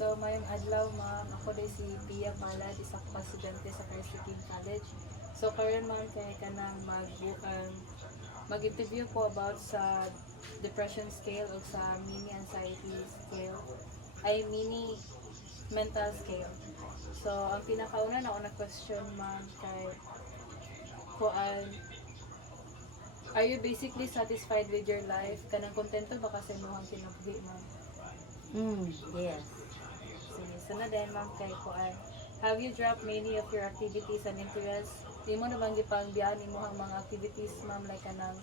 So, mayong adlaw, ma'am. Ako din si Pia Palad, isa ko estudyante sa Christy King College. So, karon ma'am, kaya ka nang mag-interview ko about sa depression scale o sa mini anxiety scale. Ay, mini mental scale. So, ang pinakauna na ako na question, ma'am, kay kuan, are you basically satisfied with your life? Kanang kontento ba kasi mo ang kinabuhi, ma'am? Yes. Sige, sunod din ma'am kay kuan. Have you dropped many of your activities and interests? Di mo naman gipang biyaan mo ang mga activities, ma'am, like kanang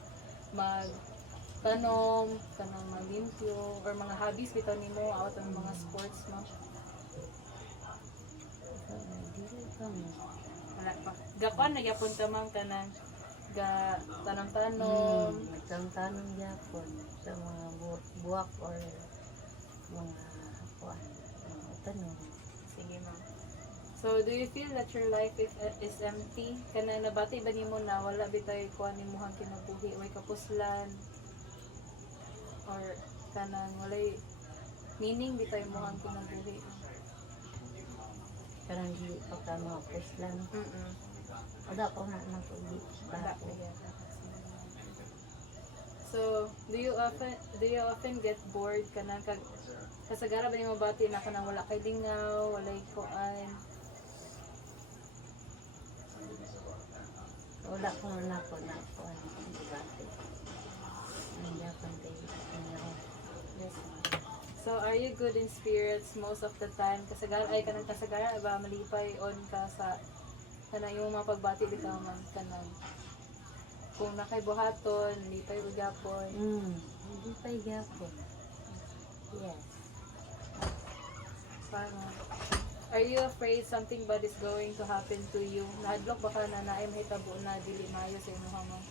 magtanom, kanang maglimpyo, or mga hobbies bitaw nimo out ng mga sports, ma'am? Dili ka mo. Wala pa. Gapan nagyapon ka, ma'am, kanang ga tanong-tanom. Nagtanong yapon sa mga buwak or mga kuan, mga tanong. Sige, ma'am. So, do you feel that your life is empty? Kanang nabati ba nimo na wala bitay kuan nimuhang kinabuhi way kapuslan? Or kanang walay meaning bitay mohang kinabuhi? Karang di pa ka mga puslan. Wala ko na nagpagdi. Wala ko yan. So, do you often get bored kanang kasagara ba nimo bati na kanang wala kay lingaw, walay kuan? Wala ko na kuan. Dibati. Ang yapon kay ano. Yes, ma'am. So, are you good in spirits most of the time? Kasagara ay kanang kasagara ba malipay on ka sa kanang yung mga pagbati bitaw man kanang kung nakay buhaton, malipay ug gyapon. Hindi pa yapon. Yes. Paano? Are you afraid something bad is going to happen to you? Nahadlok ba ka na naay mahitabo na dili maayo sa imong ma'am?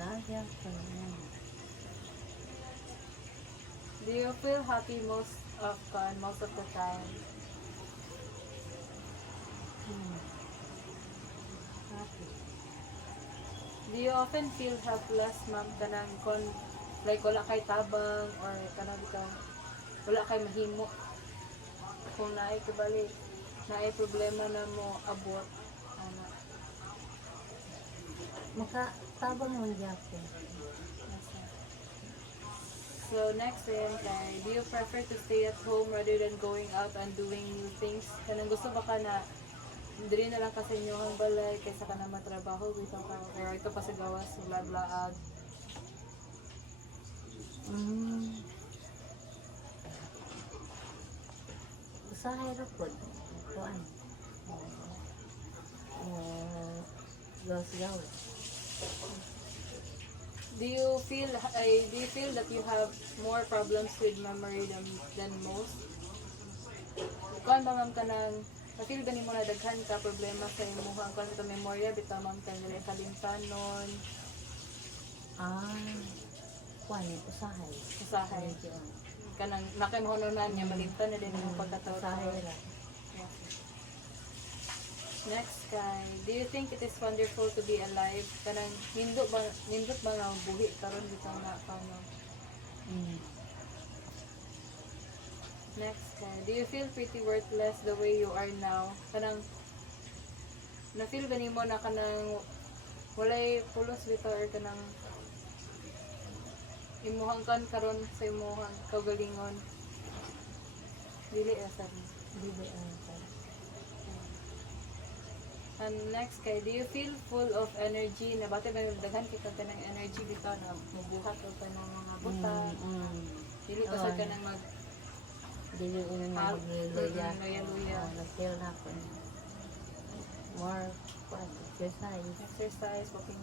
Nagyapon yan. Do you feel happy most of the time? Happy. Do you often feel helpless, ma'am, kanang like wala kay tabang or kanang ka wala kay mahimo kung naay kabali naay problema na mo abot ana? Makatabang mo yapon. So next din kay, do you prefer to stay at home rather than going out and doing new things? Kanang gusto ba ka na diri na lang ka sa inyong balay kaysa ka na matrabaho bitaw ka or ito pa sa gawas ladlaag? Usahay ra pod. Kuan. Gawas. Do you feel that you have more problems with memory than most? Kuan ba ma'am kanang na-feel ba nimo na daghan ka problema sa imong kuan sa memorya bitaw ma'am kay dili kalimtanon, Kuan usahay. usahay Yun. kanang nakamahunonan niya malimtan na din ang pagkataon. Usahay ra. Next kay, do you think it is wonderful to be alive? Kanang nindot ba nga buhi karon bitaw na paano? Next kay, do you feel pretty worthless the way you are now? Kanang na-feel ba nimo na kanang walay pulos bitaw or kanang imuhang kan karon sa imuhang kaugalingon? Dili asa. Dili ang And next kay, do you feel full of energy? Nabati ba daghan kita ka ng energy bitaw na mabuhat o ka ng mga butang? Dili pa sad ka nang mag Dili ko na magluya. luya. Nag-feel na ako. More Exercise, walking.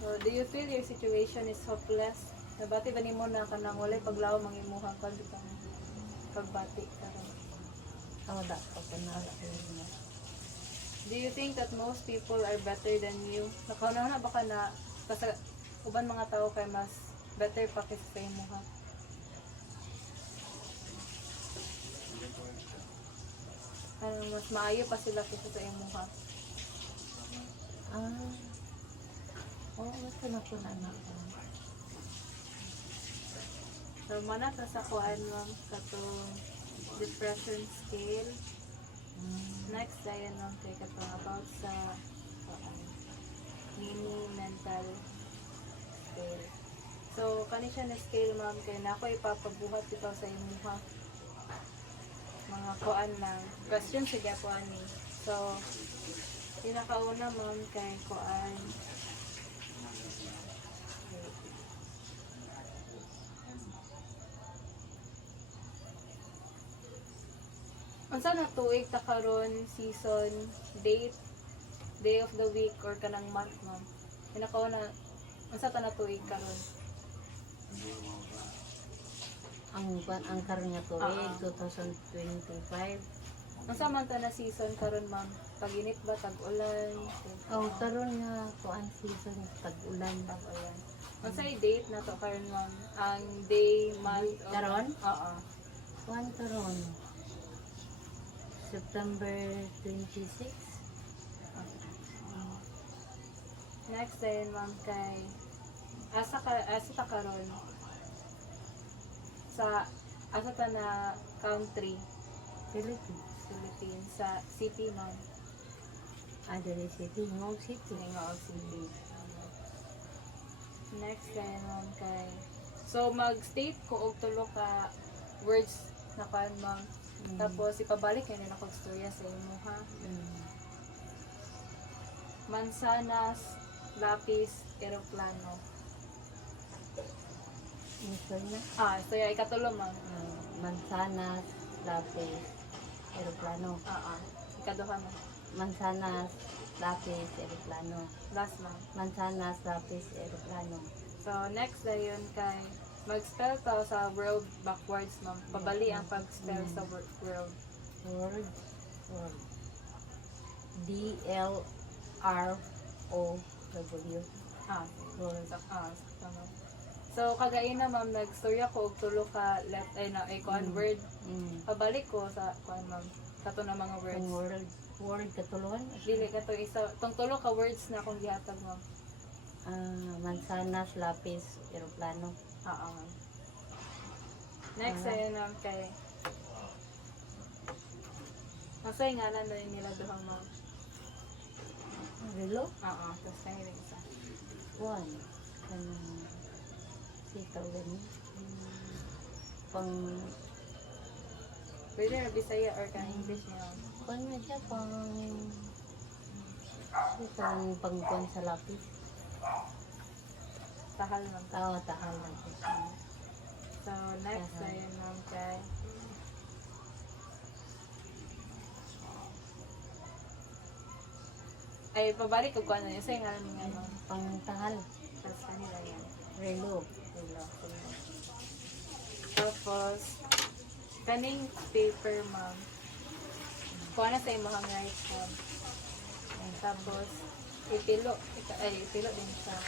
So, do you feel your situation is hopeless? Nabati ba nimo na kanang walay paglaom ang imuhang kan bitaw pagbati karon? Wala pa kanala ko. Do you think that most people are better than you? Nakaunaw na ba ka na kasi uban mga tao kay mas better pa kaysa sa imuha? Mas maayo pa sila kaysa sa imuha? Oo, basta na po na anak ko. So, mana ta sa kuan ma'am katong depression scale. Next, dayon ma'am kay katong about sa kuan, mini mental scale. So, kani siya na scale ma'am kay nako ipapabuhat ito sa imuha. Mga kuan lang. Question sa kuan ni. So, pinakauna ma'am kay kuan. Unsa na tuig ta karon season, date, day of the week or kanang month ma'am. Pinakauna unsa ta na tuig karon? Ang karon nga to Ah, ah. 2025. Unsa man ta na season karon ma'am? Tag-init ba, tag-ulan? Oh, karon nga kuan season tag-ulan. Tag-ulan. Unsa yung date na to karon ma'am? Ang day, month, or Karon? Oo. Kuan karon September 26. Next din ma'am kay asa ta karon sa asa ta na country Philippines. Philippines sa city ma'am. Adelaide City, Ngog City. Tingaog City. Next din ma'am kay so mag-state ko og tulo ka words na kan ma'am. Tapos ipabalik kay nila kog storya sa imo ha. Mansanas, lapis, eroplano. Ito na. So yung ikatulo ma'am. Mansanas, lapis, aeroplano. Ikaduha ma'am. Mansanas, lapis, aeroplano. Last ma'am. Mansanas, lapis, aeroplano. So next na yun kay mag-spell ka sa world backwards ma'am. Pabali ang pag-spell sa world. Word. D-L-R-O-W. Word. Tama. So kagain na ma'am nag-storya ko og tulo ka word. Pabalik ko sa kuan ma'am. Kato na mga words. Ang word katulon. Dili ka to isa. Tong tulo ka words na akong gihatag ma'am. Mansanas, lapis, aeroplano. Ma'am. Next ayun ma'am kay Masay nga na nila duha ma'am. Relo? Tapos kaya rin isa. One. Kanang sitaw ganun. Pang Pwede na Bisaya or ka English niya. Kuan nga siya pang sa lapis. Tahal ma'am. Tahal lang siya. So next ayun ma'am kay ay pabalik ko ano yun. Say nga namin nga ma'am. Pang tahal. Tapos kanila yan. Relo. Tapos kaning paper ma'am. Kuha na sa imong right ma'am. Tapos ipilo din siya.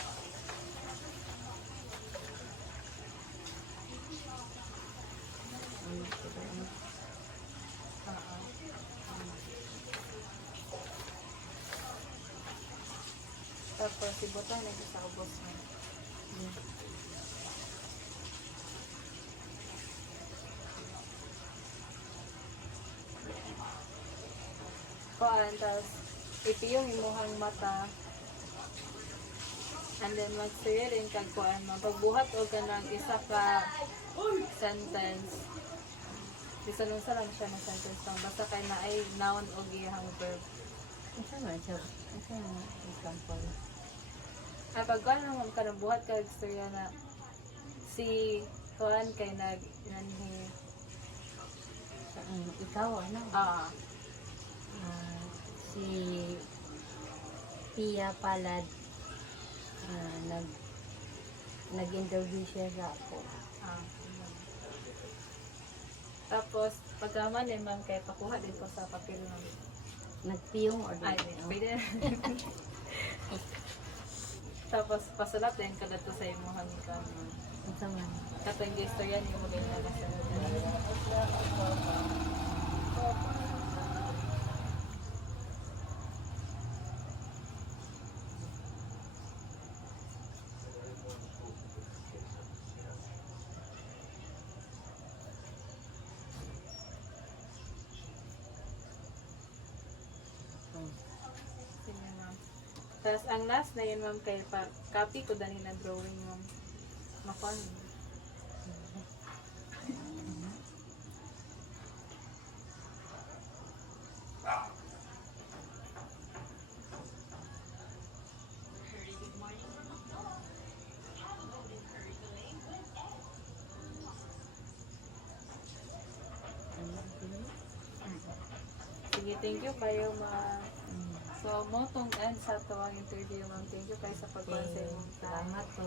Tapos ibutan na siya sa ubos mo. Kuhaan, tapos ipiyong imuhang mata. And then magsuyo din kag kuhaan mo. Pagbuhat o ganang isa ka sentence. Bisanunsa lang siya ng sentence lang. Basta kay na ay noun o gihang verb. Isa nga siya. Isa nga example. Ay pagkuhan naman ka ng buhat kag istorya na si kuhaan kay nanhi. Ikaw, ano? Si Pia Palad nag-interview siya sa ako. Tapos pagkaman din ma'am kay pakuha din ko sa papel ma'am. Nagpiyong or Ay, pwede. Tapos pasulat din kada to sa imuhang ka. Isa man. Katong istorya niyo mo ganyan na sa. Tapos ang last na yun ma'am kay pa copy ko dani na drawing ma'am. Makon. Sige, thank you kayo ma'am. So, mo tong end sa tuwang interview ma'am. Thank you kayo sa pagkuhan sa Okay. imong time. Salamat po.